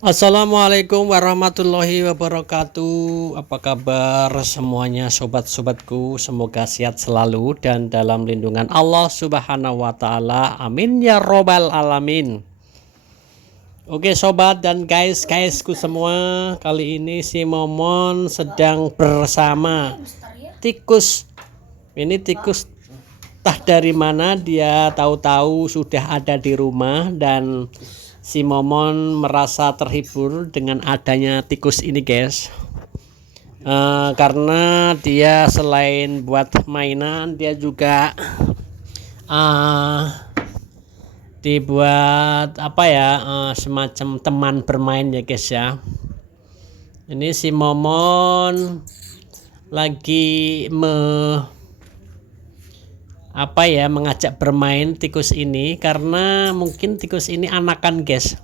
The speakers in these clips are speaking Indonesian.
Assalamualaikum warahmatullahi wabarakatuh. Apa kabar semuanya sobat-sobatku? Semoga sehat selalu dan dalam lindungan Allah Subhanahu wa taala. Amin ya robbal alamin. Oke sobat dan guysku semua, kali ini si Momon sedang bersama tikus. Ini tikus entah dari mana dia tahu-tahu sudah ada di rumah, dan si Momon merasa terhibur dengan adanya tikus ini guys. Karena dia selain buat mainan, dia juga dibuat apa ya, semacam teman bermain ya guys ya. Ini si Momon lagi mengajak bermain tikus ini, karena mungkin tikus ini anakan guys.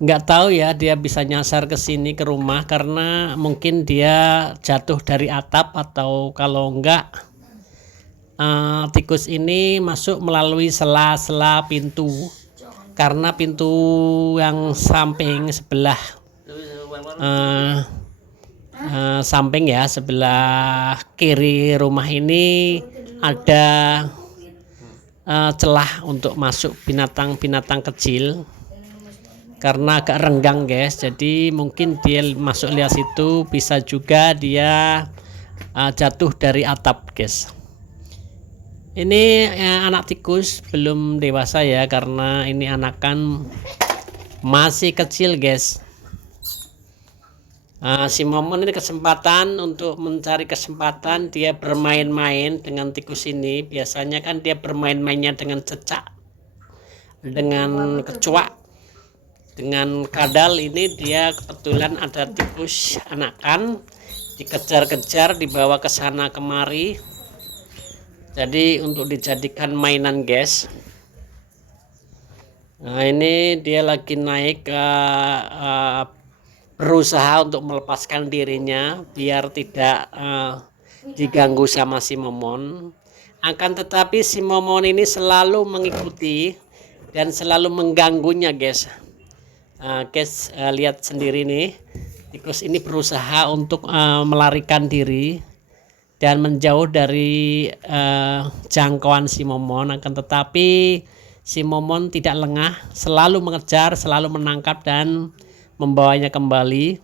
Nggak tahu ya dia bisa nyasar ke sini ke rumah, karena mungkin dia jatuh dari atap, atau kalau enggak tikus ini masuk melalui sela-sela pintu, karena pintu yang samping sebelah samping ya, sebelah kiri rumah ini ada celah untuk masuk binatang-binatang kecil, karena agak renggang guys. Jadi mungkin dia masuk lihat situ, bisa juga dia jatuh dari atap guys. Ini anak tikus belum dewasa ya, karena ini anakan masih kecil guys. Si Momon ini kesempatan untuk mencari kesempatan dia bermain-main dengan tikus ini. Biasanya kan dia bermain-mainnya dengan cecak, dengan kecoak, dengan kadal. Ini dia kebetulan ada tikus anakan, dikejar-kejar, dibawa ke sana kemari. Jadi untuk dijadikan mainan guys. Nah ini dia lagi naik ke berusaha untuk melepaskan dirinya biar tidak diganggu sama si Momon. Akan tetapi si Momon ini selalu mengikuti dan selalu mengganggunya guys. Lihat sendiri nih, tikus ini berusaha untuk melarikan diri dan menjauh dari jangkauan si Momon. Akan tetapi si Momon tidak lengah, selalu mengejar, selalu menangkap dan membawanya kembali.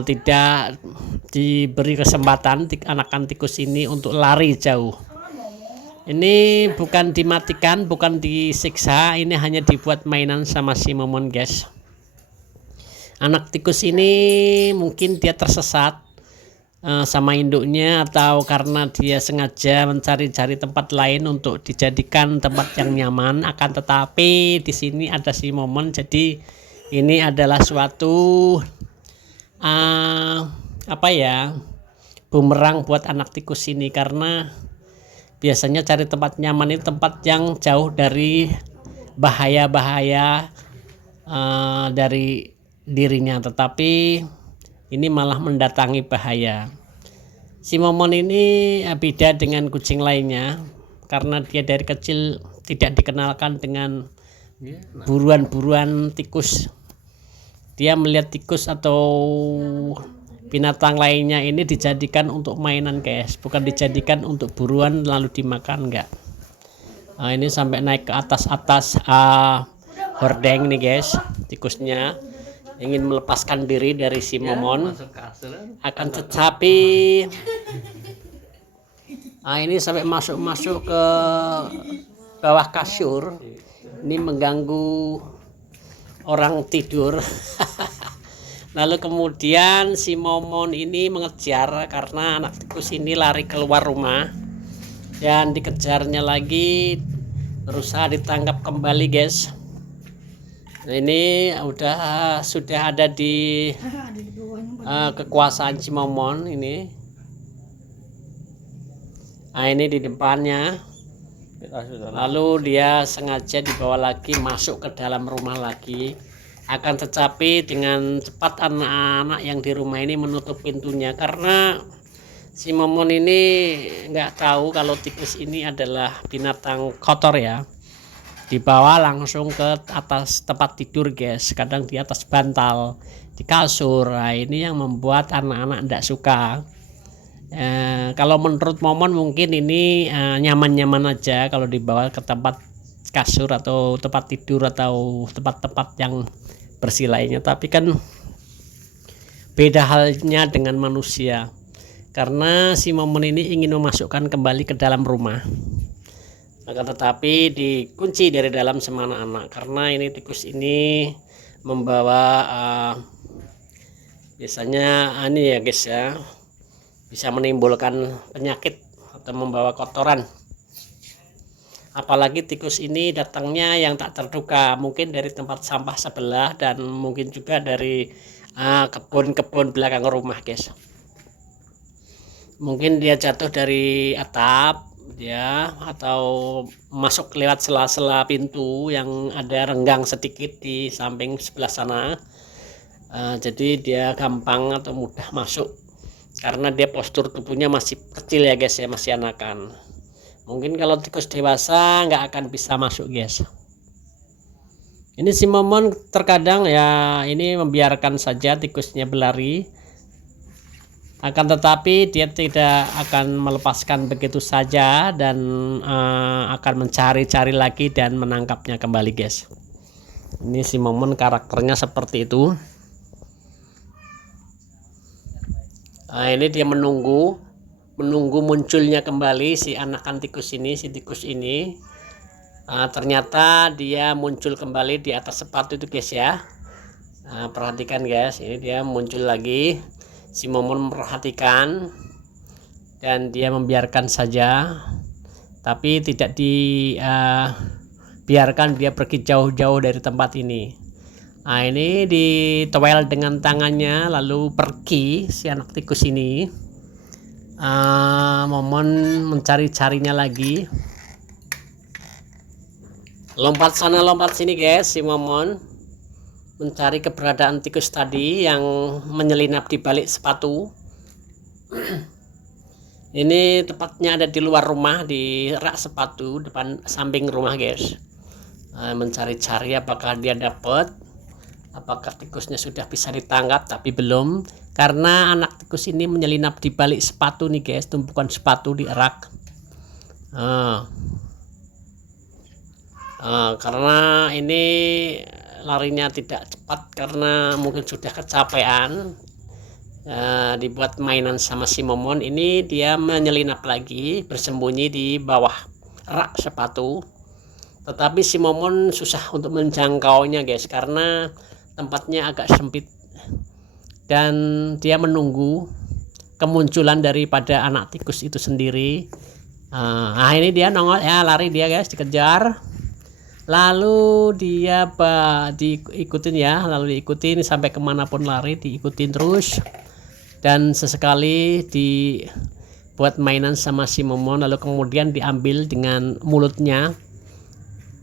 Tidak diberi kesempatan anakan tikus ini untuk lari jauh. Ini bukan dimatikan, bukan disiksa, ini hanya dibuat mainan sama si Momon guys. Anak tikus ini mungkin dia tersesat sama induknya, atau karena dia sengaja mencari-cari tempat lain untuk dijadikan tempat yang nyaman. Akan tetapi di sini ada si Momon, jadi ini adalah suatu bumerang buat anak tikus ini, karena biasanya cari tempat nyaman itu tempat yang jauh dari bahaya-bahaya dari dirinya, tetapi ini malah mendatangi bahaya. Si Momon ini beda dengan kucing lainnya, karena dia dari kecil tidak dikenalkan dengan buruan-buruan tikus. Dia melihat tikus atau binatang lainnya ini dijadikan untuk mainan guys, bukan dijadikan untuk buruan lalu dimakan, enggak. Ini sampai naik ke atas hordeng nih guys. Tikusnya ingin melepaskan diri dari si Momon, akan tetapi ini sampai masuk ke bawah kasur. Ini mengganggu orang tidur. Lalu kemudian si Momon ini mengejar, karena anak tikus ini lari keluar rumah dan dikejarnya lagi, berusaha ditangkap kembali guys. Ini sudah ada di kekuasaan si Momon ini. Ini di depannya. Lalu dia sengaja dibawa lagi masuk ke dalam rumah lagi. Akan tetapi dengan cepat anak-anak yang di rumah ini menutup pintunya, karena si Momon ini nggak tahu kalau tikus ini adalah binatang kotor ya. dibawa langsung ke atas tempat tidur guys, kadang di atas bantal, di kasur. Nah, ini yang membuat anak-anak tidak suka. Kalau menurut Momon mungkin ini nyaman-nyaman aja kalau dibawa ke tempat kasur atau tempat tidur atau tempat-tempat yang bersih lainnya, tapi kan beda halnya dengan manusia, karena si Momon ini ingin memasukkan kembali ke dalam rumah, akan tetapi dikunci dari dalam sama anak-anak, karena ini tikus ini membawa biasanya ini ya guys ya, bisa menimbulkan penyakit atau membawa kotoran. Apalagi tikus ini datangnya yang tak terduga, mungkin dari tempat sampah sebelah dan mungkin juga dari kebun-kebun belakang rumah guys. Mungkin dia jatuh dari atap ya, atau masuk lewat sela-sela pintu yang ada renggang sedikit di samping sebelah sana. Jadi dia gampang atau mudah masuk karena dia postur tubuhnya masih kecil ya guys ya, masih anakan. Mungkin kalau tikus dewasa nggak akan bisa masuk guys. Ini si Momon terkadang ya ini membiarkan saja tikusnya berlari, akan tetapi dia tidak akan melepaskan begitu saja dan akan mencari-cari lagi dan menangkapnya kembali guys. Ini si Momon karakternya seperti itu. Nah, ini dia menunggu munculnya kembali si anakan tikus ini, si tikus ini. Ternyata dia muncul kembali di atas sepatu itu guys ya. Perhatikan guys, ini dia muncul lagi. Si Momon memperhatikan dan dia membiarkan saja, tapi tidak dibiarkan dia pergi jauh-jauh dari tempat ini. Nah, ini ditowel dengan tangannya lalu pergi si anak tikus ini. Momon mencari-carinya lagi, lompat sana lompat sini guys. Si Momon mencari keberadaan tikus tadi yang menyelinap di balik sepatu. Ini tepatnya ada di luar rumah, di rak sepatu depan samping rumah guys. Mencari-cari apakah dia dapat, apakah tikusnya sudah bisa ditangkap, tapi belum, karena anak tikus ini menyelinap di balik sepatu nih guys, tumpukan sepatu di rak. Karena ini larinya tidak cepat karena mungkin sudah kecapean, dibuat mainan sama si Momon. Ini dia menyelinap lagi, bersembunyi di bawah rak sepatu, tetapi si Momon susah untuk menjangkaunya guys, karena tempatnya agak sempit dan dia menunggu kemunculan daripada anak tikus itu sendiri. Nah, ini dia nongol ya, lari dia guys, dikejar, lalu dia diikutin ya, lalu diikutin sampai kemanapun lari, diikutin terus, dan sesekali dibuat mainan sama si Momon, lalu kemudian diambil dengan mulutnya.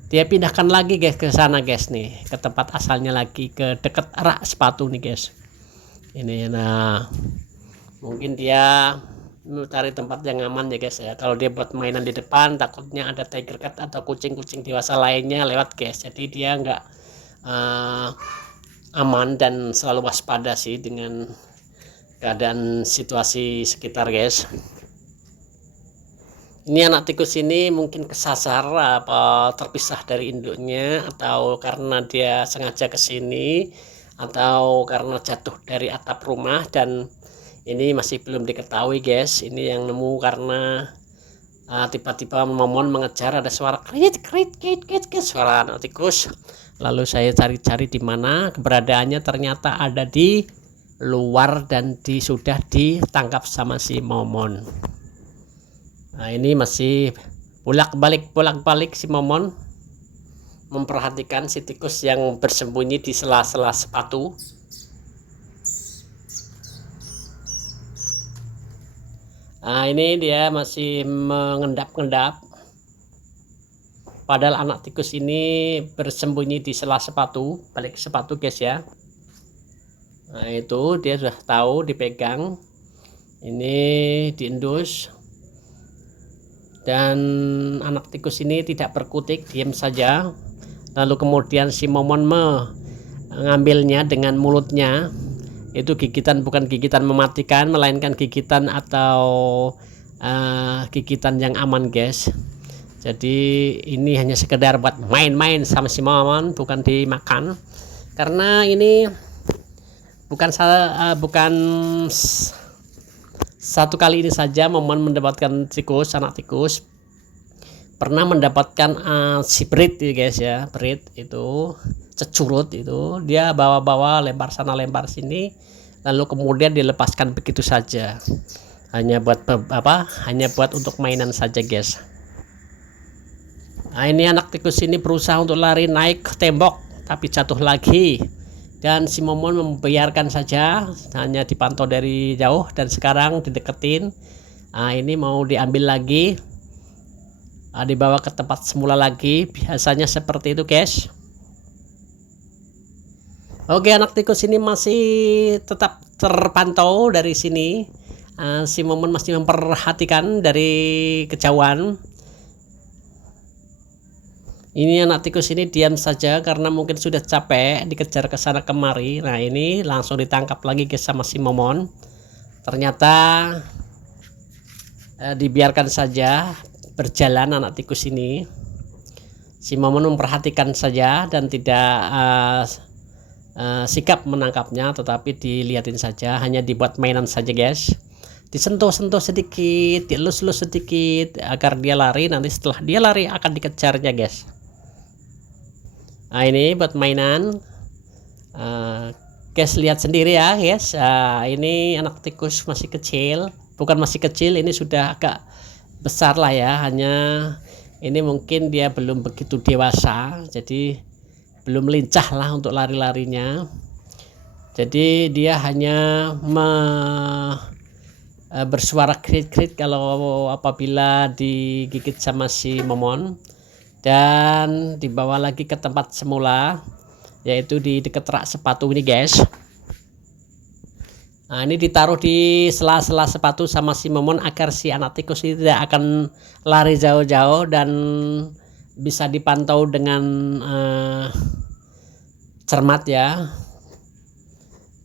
Dia pindahkan lagi guys ke sana guys nih, ke tempat asalnya lagi, ke dekat rak sepatu nih guys. Ini nah, mungkin dia mencari tempat yang aman ya guys ya. Kalau dia buat mainan di depan, takutnya ada tiger cat atau kucing-kucing dewasa lainnya lewat guys. Jadi dia nggak aman dan selalu waspada sih dengan keadaan situasi sekitar guys. Ini anak tikus ini mungkin kesasar apa terpisah dari induknya, atau karena dia sengaja kesini, atau karena jatuh dari atap rumah, dan ini masih belum diketahui guys. Ini yang nemu karena tiba-tiba Momon mengejar, ada suara krit krit krit krit, suara anak tikus. Lalu saya cari-cari di mana keberadaannya, ternyata ada di luar dan sudah ditangkap sama si Momon. Nah, ini masih bolak-balik si Momon memperhatikan si tikus yang bersembunyi di sela-sela sepatu. Nah, ini dia masih mengendap-endap, padahal anak tikus ini bersembunyi di sela sepatu, balik sepatu guys ya. Nah, itu dia sudah tahu dipegang, ini diendus, dan anak tikus ini tidak berkutik, diam saja. lalu kemudian si momon mengambilnya dengan mulutnya. Itu gigitan, bukan gigitan mematikan, melainkan gigitan atau gigitan yang aman guys. Jadi ini hanya sekedar buat main-main sama si momon, bukan dimakan. Karena ini bukan satu kali ini saja momon mendapatkan tikus, anak tikus. Pernah mendapatkan si Brit ya guys ya. Brit itu cecurut, itu dia bawa-bawa lempar sana lempar sini, lalu kemudian dilepaskan begitu saja, hanya buat hanya buat untuk mainan saja guys. Nah, ini anak tikus ini berusaha untuk lari naik ke tembok tapi jatuh lagi, dan si momon membiarkan saja, hanya dipantau dari jauh dan sekarang dideketin. Nah, ini mau diambil lagi, dibawa ke tempat semula lagi, biasanya seperti itu guys. Oke, anak tikus ini masih tetap terpantau dari sini. Si momon masih memperhatikan dari kejauhan. Ini anak tikus ini diam saja karena mungkin sudah capek dikejar ke sana kemari. Nah, ini langsung ditangkap lagi guys sama si momon. Ternyata dibiarkan saja berjalan anak tikus ini. Si momon memperhatikan saja dan tidak sikap menangkapnya, tetapi dilihatin saja, hanya dibuat mainan saja guys. Disentuh-sentuh sedikit, dielus-elus sedikit agar dia lari. Nanti setelah dia lari akan dikejarnya guys. Nah, ini buat mainan. Guys lihat sendiri ya guys. Ini anak tikus masih kecil, bukan masih kecil, ini sudah agak besar lah ya. Hanya ini mungkin dia belum begitu dewasa, jadi belum lincah lah untuk lari-larinya. Jadi dia hanya bersuara krit-krit kalau apabila digigit sama si momon, dan dibawa lagi ke tempat semula, yaitu di dekat rak sepatu ini guys. Nah, ini ditaruh di sela-sela sepatu sama si momon agar si anak tikus ini tidak akan lari jauh-jauh dan bisa dipantau dengan cermat ya.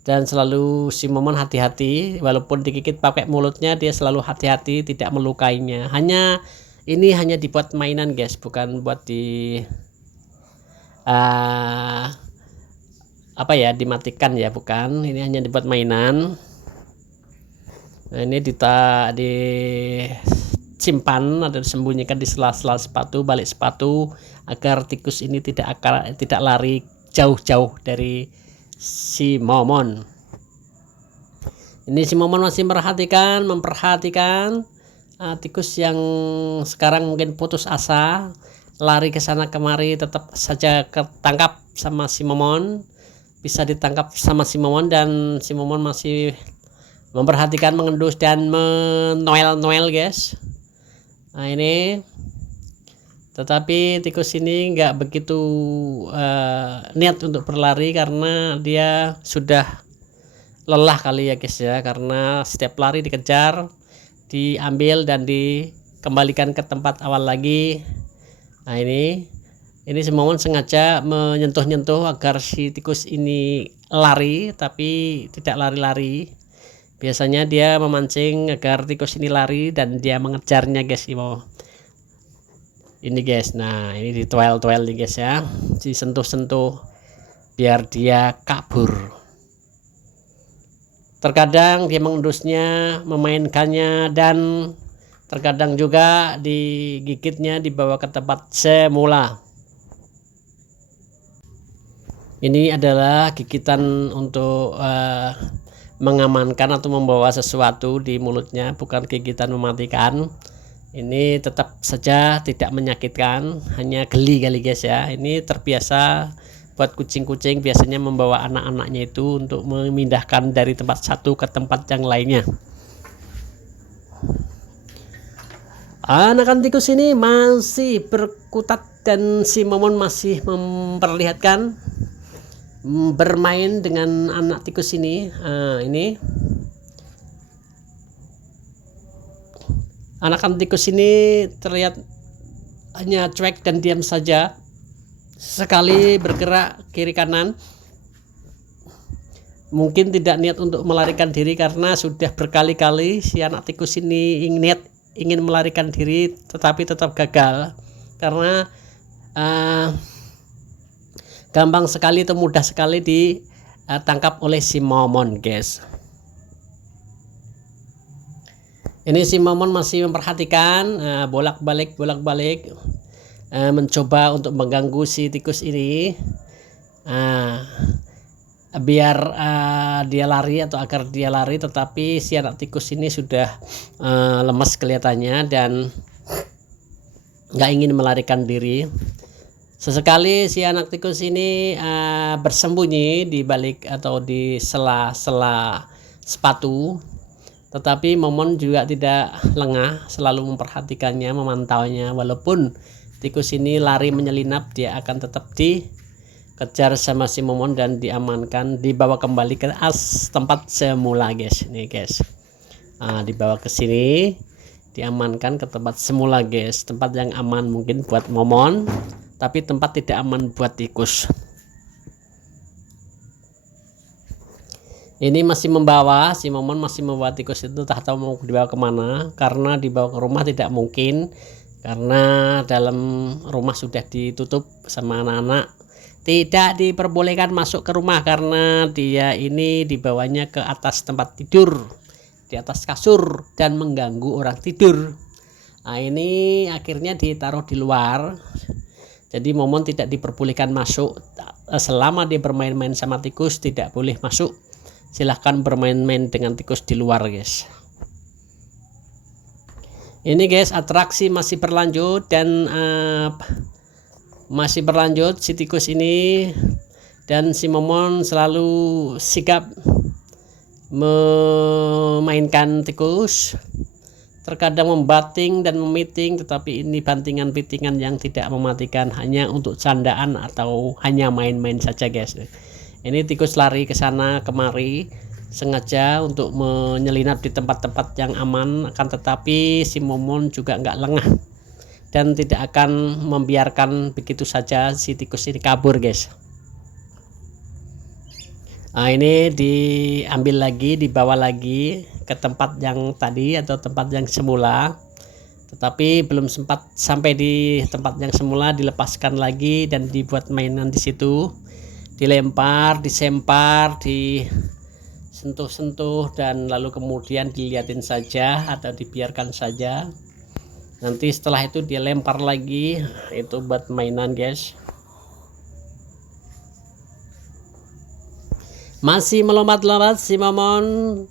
Dan selalu si momon hati-hati, walaupun digigit pakai mulutnya dia selalu hati-hati tidak melukainya. Ini hanya dibuat mainan guys, bukan buat dimatikan ya, bukan. Ini hanya dibuat mainan. Nah, ini disimpan atau disembunyikan di sela-sela sepatu, balik sepatu, agar tikus ini tidak lari jauh-jauh dari si momon. Ini si momon masih memperhatikan tikus yang sekarang mungkin putus asa, lari ke sana kemari, tetap saja ketangkap sama si momon, bisa ditangkap sama si momon, dan si momon masih memperhatikan, mengendus dan menoel-noel guys. Nah, ini tetapi tikus ini nggak begitu niat untuk berlari karena dia sudah lelah kali ya guys ya, karena setiap lari dikejar, diambil dan dikembalikan ke tempat awal lagi. Nah, ini si momon sengaja menyentuh-nyentuh agar si tikus ini lari tapi tidak lari-lari. Biasanya dia memancing agar tikus ini lari dan dia mengejarnya guys. Ini guys, nah ini ditoel-toel nih guys ya, disentuh-sentuh biar dia kabur. Terkadang dia mengendusnya, memainkannya, dan terkadang juga digigitnya, dibawa ke tempat semula. Ini adalah gigitan untuk mengamankan atau membawa sesuatu di mulutnya, bukan gigitan mematikan. Ini tetap saja tidak menyakitkan, hanya geli kali guys ya. Ini terbiasa buat kucing-kucing biasanya membawa anak-anaknya itu untuk memindahkan dari tempat satu ke tempat yang lainnya. Anak tikus ini masih berkutat dan si momon masih memperlihatkan bermain dengan anak tikus ini. Ini anak tikus ini terlihat hanya cuek dan diam saja, sekali bergerak kiri kanan, mungkin tidak niat untuk melarikan diri karena sudah berkali-kali si anak tikus ini ingin melarikan diri tetapi tetap gagal karena gampang sekali atau mudah sekali ditangkap oleh si momon, guys. Ini si momon masih memperhatikan, bolak-balik mencoba untuk mengganggu si tikus ini, biar dia lari atau agar dia lari, tetapi si anak tikus ini sudah lemas kelihatannya dan nggak ingin melarikan diri. Sesekali si anak tikus ini bersembunyi di balik atau di sela-sela sepatu, tetapi momon juga tidak lengah, selalu memperhatikannya, memantaunya. Walaupun tikus ini lari menyelinap, dia akan tetap dikejar sama si momon dan diamankan, dibawa kembali ke tempat semula, guys. Nih, guys, dibawa ke sini, diamankan ke tempat semula, guys. Tempat yang aman mungkin buat momon, tapi tempat tidak aman buat tikus. Ini masih membawa, si momon masih membawa tikus itu, tak tahu mau dibawa kemana, karena dibawa ke rumah tidak mungkin karena dalam rumah sudah ditutup sama anak-anak. Tidak diperbolehkan masuk ke rumah karena dia ini dibawanya ke atas tempat tidur, di atas kasur, dan mengganggu orang tidur. Nah, ini akhirnya ditaruh di luar, jadi momon tidak diperbolehkan masuk. Selama dia bermain-main sama tikus tidak boleh masuk. Silahkan bermain-main dengan tikus di luar, guys. Ini, guys, atraksi masih berlanjut dan masih berlanjut si tikus ini, dan si momon selalu sigap memainkan tikus, terkadang membating dan memiting, tetapi ini bantingan-bantingan yang tidak mematikan, hanya untuk candaan atau hanya main-main saja, guys. Ini tikus lari ke sana kemari sengaja untuk menyelinap di tempat-tempat yang aman, akan tetapi si momon juga nggak lengah dan tidak akan membiarkan begitu saja si tikus ini kabur, guys. Nah, ini diambil lagi, dibawa lagi ke tempat yang tadi atau tempat yang semula, tetapi belum sempat sampai di tempat yang semula, dilepaskan lagi dan dibuat mainan di situ. Dilempar, disempar, disentuh-sentuh, dan lalu kemudian dilihatin saja atau dibiarkan saja. Nanti setelah itu dia lempar lagi, itu buat mainan, guys. Masih melompat-lompat si momon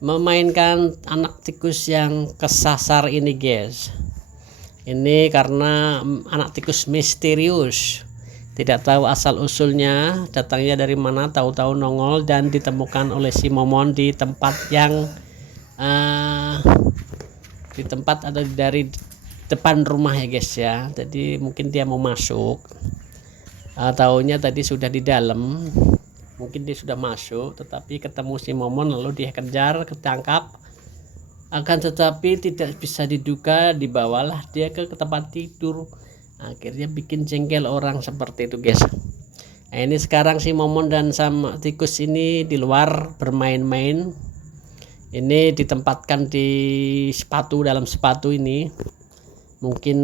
memainkan anak tikus yang kesasar ini, guys. Ini karena anak tikus misterius, tidak tahu asal usulnya, datangnya dari mana, tahu-tahu nongol dan ditemukan oleh si momon di tempat yang di tempat ada dari depan rumah, ya, guys, ya. Jadi mungkin dia mau masuk, taunya tadi sudah di dalam, mungkin dia sudah masuk, tetapi ketemu si momon lalu dia kejar, ketangkap. Akan tetapi tidak bisa diduga, dibawalah dia ke tempat tidur. Akhirnya bikin jengkel orang seperti itu, guys. Nah, ini sekarang si momon dan sama tikus ini di luar bermain-main. Ini ditempatkan di sepatu, dalam sepatu ini. Mungkin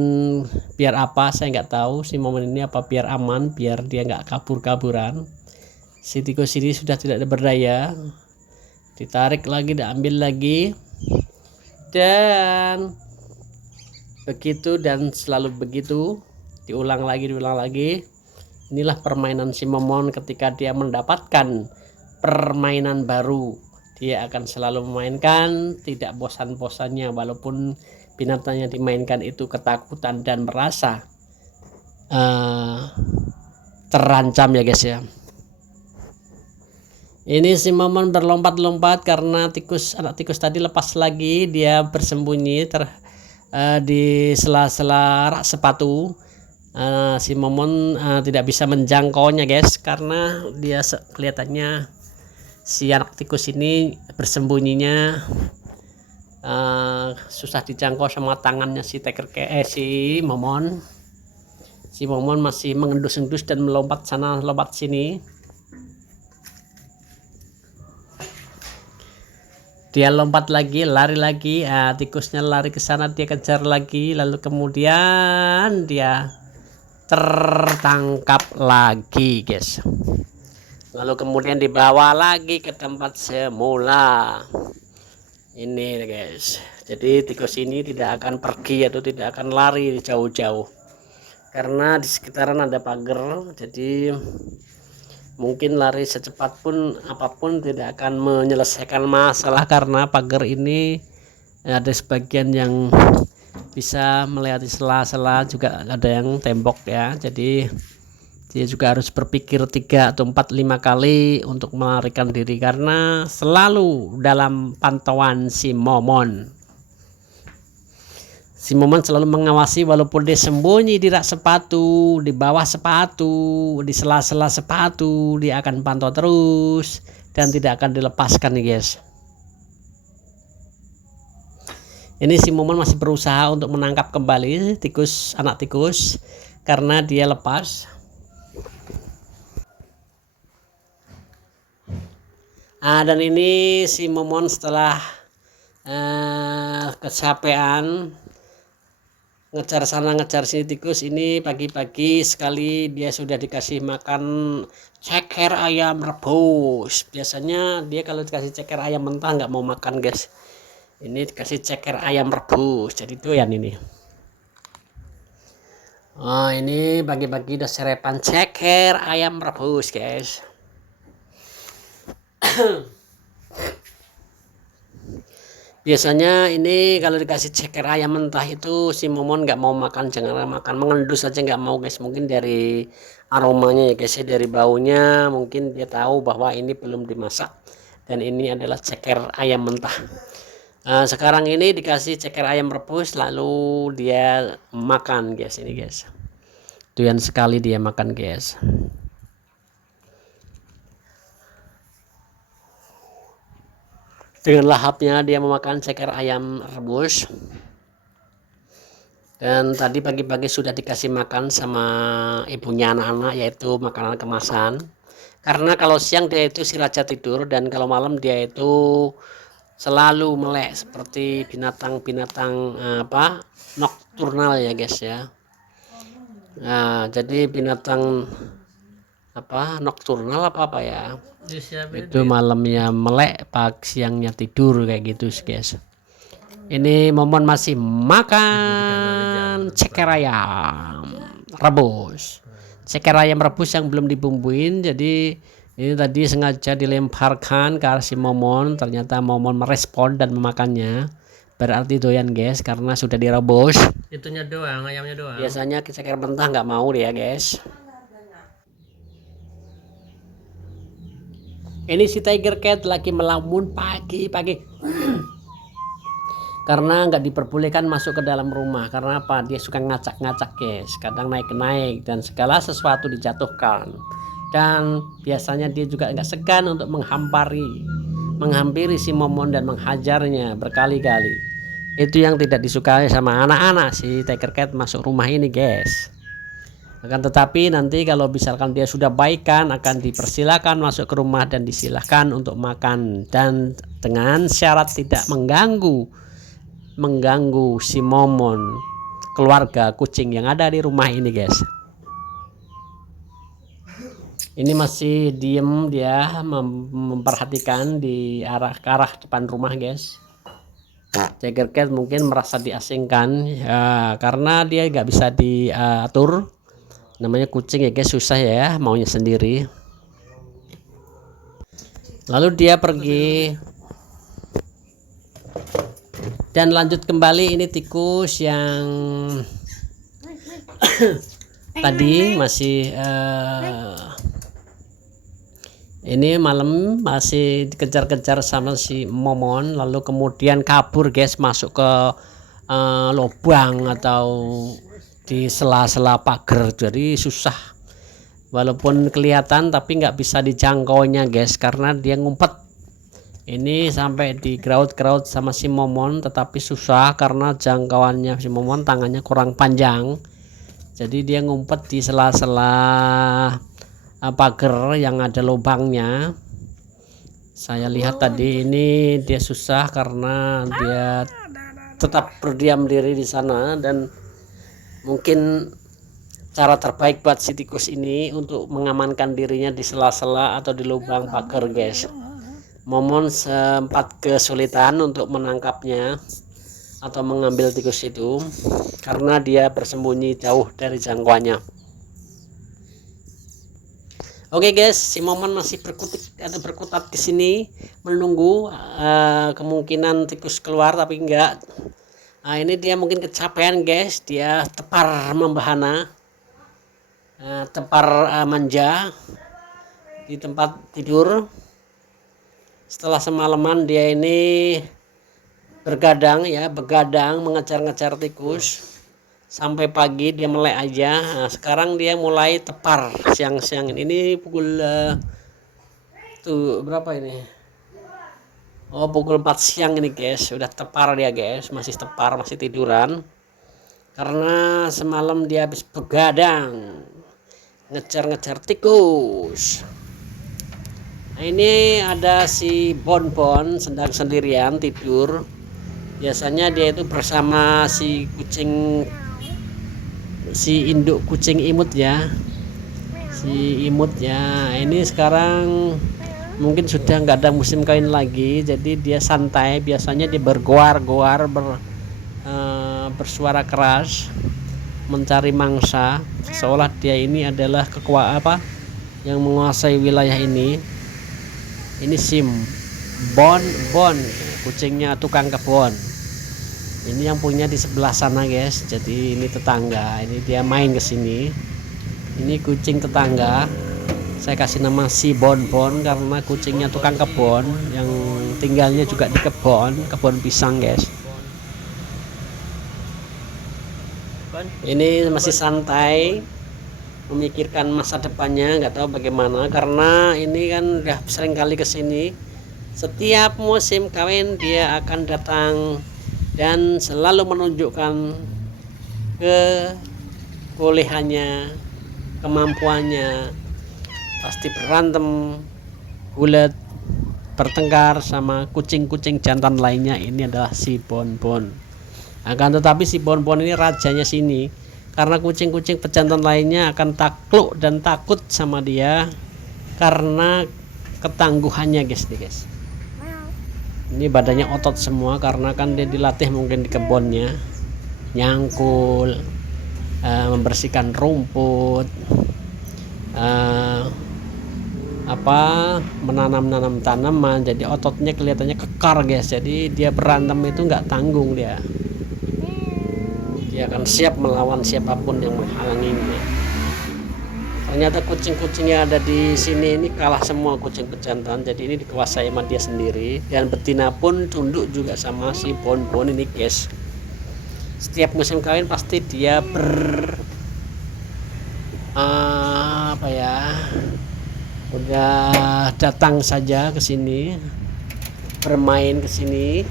biar apa saya nggak tahu, si momon ini apa biar aman, biar dia nggak kabur-kaburan. Si tikus ini sudah tidak berdaya, ditarik lagi, diambil lagi, dan begitu dan selalu begitu, diulang lagi. Inilah permainan si momon ketika dia mendapatkan permainan baru. Dia akan selalu memainkan, tidak bosan-bosannya, walaupun binatang yang dimainkan itu ketakutan dan merasa terancam, ya, guys, ya. Ini si momon berlompat-lompat karena anak tikus tadi lepas lagi, dia bersembunyi di sela-sela rak sepatu. Si momon tidak bisa menjangkaunya, guys, karena dia kelihatannya si anak tikus ini bersembunyinya susah dijangkau sama tangannya si momon. Si momon masih mengendus-endus dan melompat sana lompat sini. Dia lompat lagi, lari lagi. Tikusnya lari ke sana, dia kejar lagi, lalu kemudian dia tertangkap lagi, guys. Lalu kemudian dibawa lagi ke tempat semula. Ini, guys. Jadi tikus ini tidak akan pergi atau tidak akan lari jauh-jauh. Karena di sekitaran ada pagar, jadi mungkin lari secepat pun apapun tidak akan menyelesaikan masalah, karena pagar ini ada sebagian yang bisa melewati sela-sela, juga ada yang tembok ya. Jadi dia juga harus berpikir 3 atau 4, 5 kali untuk melarikan diri, karena selalu dalam pantauan si momon. Si momon selalu mengawasi, walaupun dia sembunyi di rak sepatu, di bawah sepatu, di sela-sela sepatu, dia akan pantau terus dan tidak akan dilepaskan nih, guys. Ini si momon masih berusaha untuk menangkap kembali anak tikus karena dia lepas. Dan ini si momon setelah kecapean ngejar sana ngejar sini tikus, ini pagi-pagi sekali dia sudah dikasih makan ceker ayam rebus. Biasanya dia kalau dikasih ceker ayam mentah nggak mau makan, guys. Ini dikasih ceker ayam rebus, jadi doyan ini. Ini pagi-pagi udah sarapan ceker ayam rebus, guys. Biasanya ini kalau dikasih ceker ayam mentah itu si momon nggak mau makan, jangan makan, mengendus aja nggak mau, guys. Mungkin dari aromanya ya, guys, dari baunya mungkin dia tahu bahwa ini belum dimasak dan ini adalah ceker ayam mentah. Sekarang ini dikasih ceker ayam rebus, lalu dia makan, guys. Ini, guys, doyan sekali dia makan, guys. Dengan lahapnya dia memakan ceker ayam rebus. Dan tadi pagi-pagi sudah dikasih makan sama ibunya anak-anak, yaitu makanan kemasan. Karena kalau siang dia itu si raja tidur, dan kalau malam dia itu selalu melek seperti binatang-binatang nokturnal ya, guys ya. Jadi binatang nokturnal apa ya, itu malamnya melek, siangnya tidur, kayak gitu, guys. Ini momon masih makan ceker ayam rebus, ceker ayam rebus yang belum dibumbuin. Jadi ini tadi sengaja dilemparkan ke arah si momon, ternyata momon merespon dan memakannya, berarti doyan, guys, karena sudah direbus. Itunya doang, ayamnya doang. Biasanya ceker mentah nggak mau dia, guys. Ini si tiger cat lagi melamun pagi-pagi karena nggak diperbolehkan masuk ke dalam rumah. Karena apa? Dia suka ngacak-ngacak, guys, kadang naik-naik dan segala sesuatu dijatuhkan. Dan biasanya dia juga nggak segan untuk menghampiri si momon dan menghajarnya berkali-kali. Itu yang tidak disukai sama anak-anak si tiger cat masuk rumah ini, guys. Akan tetapi nanti kalau misalkan dia sudah baikan, akan dipersilakan masuk ke rumah dan disilahkan untuk makan, dan dengan syarat tidak mengganggu si momon, keluarga kucing yang ada di rumah ini, guys. Ini masih diem, dia memperhatikan di ke arah depan rumah, guys. Tiger cat mungkin merasa diasingkan ya, karena dia nggak bisa diatur. Namanya kucing ya, guys, susah ya, maunya sendiri. Lalu dia pergi dan lanjut kembali. Ini tikus yang tadi masih ini malam masih dikejar-kejar sama si momon, lalu kemudian kabur, guys, masuk ke lubang atau di sela-sela pagar. Jadi susah, walaupun kelihatan tapi nggak bisa dijangkaunya, guys, karena dia ngumpet. Ini sampai di graut-graut sama si momon, tetapi susah karena jangkauannya si momon tangannya kurang panjang. Jadi dia ngumpet di sela-sela pagar yang ada lubangnya. Saya lihat tadi ini dia susah karena dia tetap berdiam diri di sana, dan mungkin cara terbaik buat si tikus ini untuk mengamankan dirinya di sela-sela atau di lubang pagar, guys. Momon sempat kesulitan untuk menangkapnya atau mengambil tikus itu karena dia bersembunyi jauh dari jangkauannya. Oke guys, si Momon masih berkutik atau berkutat di sini menunggu kemungkinan tikus keluar, tapi enggak. Nah, ini dia mungkin kecapean guys, dia tepar membahana, tepar manja di tempat tidur. Setelah semalaman dia ini begadang mengejar-ngejar tikus sampai pagi, dia melek aja. Nah, sekarang dia mulai tepar siang-siang ini pukul tuh berapa ini? Oh, pukul 4 siang ini guys, sudah tepar dia guys, masih tepar, masih tiduran karena semalam dia habis begadang ngejar-ngejar tikus. Nah, ini ada si Bonbon sedang sendirian tidur. Biasanya dia itu bersama si induk kucing imut ya, si imut ya. Ini sekarang mungkin sudah nggak ada musim kawin lagi, jadi dia santai. Biasanya dia bergoar-goar bersuara keras mencari mangsa, seolah dia ini adalah yang menguasai wilayah ini. Ini si Bon, kucingnya tukang kebun. Ini yang punya di sebelah sana guys, jadi ini tetangga. Ini dia main ke sini. Ini kucing tetangga. Saya kasih nama si Bonbon karena kucingnya tukang kebun yang tinggalnya juga di kebun pisang guys. Ini masih santai memikirkan masa depannya, nggak tahu bagaimana karena ini kan udah sering kali kesini. Setiap musim kawin dia akan datang dan selalu menunjukkan kebolehannya, kemampuannya. Pasti berantem, gulat, bertengkar sama kucing-kucing jantan lainnya. Ini adalah si Bonbon. Akan tetapi si Bonbon ini rajanya sini karena kucing-kucing pejantan lainnya akan takluk dan takut sama dia karena ketangguhannya guys. Ini badannya otot semua karena kan dia dilatih mungkin di kebunnya, nyangkul, membersihkan rumput, menanam tanaman. Jadi ototnya kelihatannya kekar guys. Jadi dia berantem itu nggak tanggung, dia akan siap melawan siapapun yang menghalanginya. Ternyata kucing-kucing yang ada di sini ini kalah semua kucing pejantan, jadi ini dikuasai sama dia sendiri. Dan betina pun tunduk juga sama si Bonbon ini guys. Setiap musim kawin pasti dia udah datang saja ke sini, bermain ke sini,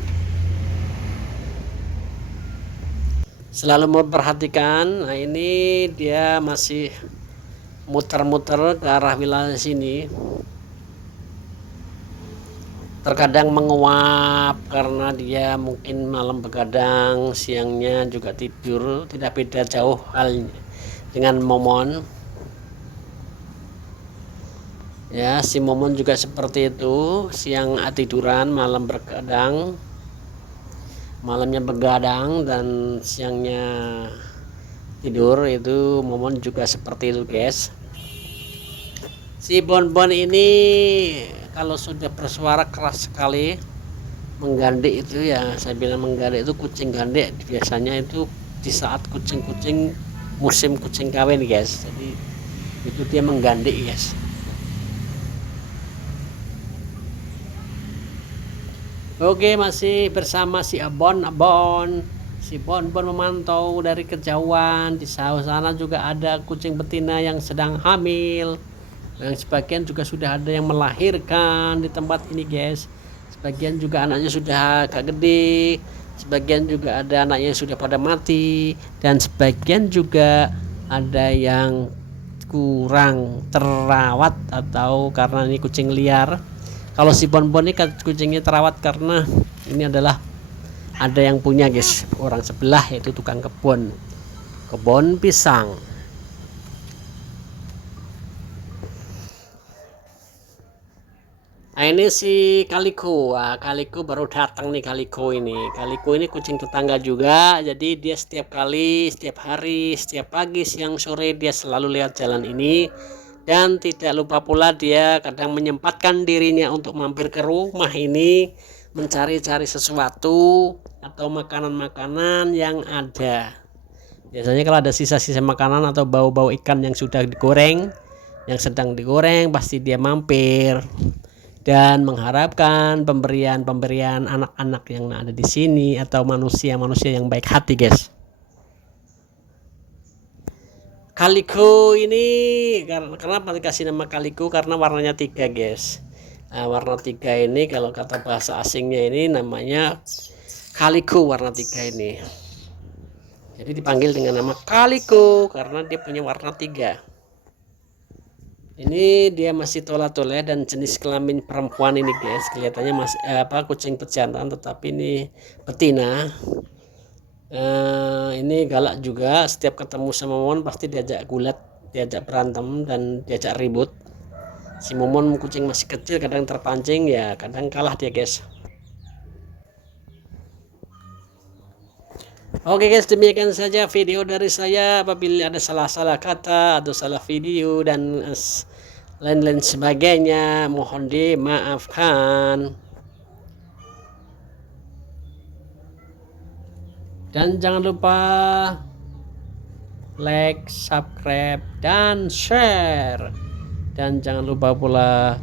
selalu memperhatikan. Nah, ini dia masih muter-muter ke arah wilayah sini, terkadang menguap karena dia mungkin malam begadang, siangnya juga tidur. Tidak beda jauh halnya dengan Momon ya. Si Momon juga seperti itu, siang tiduran, malam begadang, malamnya begadang dan siangnya tidur. Itu Momon juga seperti itu guys. Si Bonbon ini kalau sudah bersuara keras sekali, menggandek itu ya, saya bilang menggandek itu kucing gandek biasanya itu di saat kucing-kucing musim kucing kawin guys. Jadi itu dia menggandek guys. Oke, masih bersama si Abon. Si Bonbon memantau dari kejauhan. Di sana juga ada kucing betina yang sedang hamil. Yang sebagian juga sudah ada yang melahirkan di tempat ini guys. Sebagian juga anaknya sudah agak gede. Sebagian juga ada anaknya yang sudah pada mati. Dan sebagian juga ada yang kurang terawat atau karena ini kucing liar. Kalau si Bonbon ini kucingnya terawat karena ini adalah ada yang punya guys, orang sebelah, yaitu tukang kebun pisang. Nah, ini si Kaliko. Kaliko baru datang nih. Kaliko ini kucing tetangga juga. Jadi dia setiap hari, setiap pagi, siang, sore dia selalu lewat jalan ini. Dan tidak lupa pula dia kadang menyempatkan dirinya untuk mampir ke rumah ini, mencari-cari sesuatu atau makanan-makanan yang ada. Biasanya kalau ada sisa-sisa makanan atau bau-bau ikan yang sudah digoreng, yang sedang digoreng, pasti dia mampir dan mengharapkan pemberian anak-anak yang ada di sini atau manusia-manusia yang baik hati, guys. Kaliko ini kenapa dikasih nama Kaliko? Karena warnanya 3, guys. Nah, warna 3 ini kalau kata bahasa asingnya ini namanya Kaliko, warna 3 ini. Jadi dipanggil dengan nama Kaliko karena dia punya warna 3. Ini dia masih tola-tole dan jenis kelamin perempuan ini, guys. Kelihatannya masih kucing pejantan, tetapi ini betina. Ini galak juga. Setiap ketemu sama Momon pasti diajak gulat, diajak berantem dan diajak ribut. Si Momon kucing masih kecil, kadang terpancing, ya kadang kalah dia, guys. Oke, guys, demikian saja video dari saya. Apabila ada salah-salah kata atau salah video dan lain-lain sebagainya, mohon dimaafkan. Dan jangan lupa like, subscribe, dan share. Dan jangan lupa pula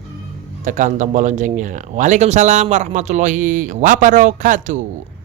tekan tombol loncengnya. Waalaikumsalam warahmatullahi wabarakatuh.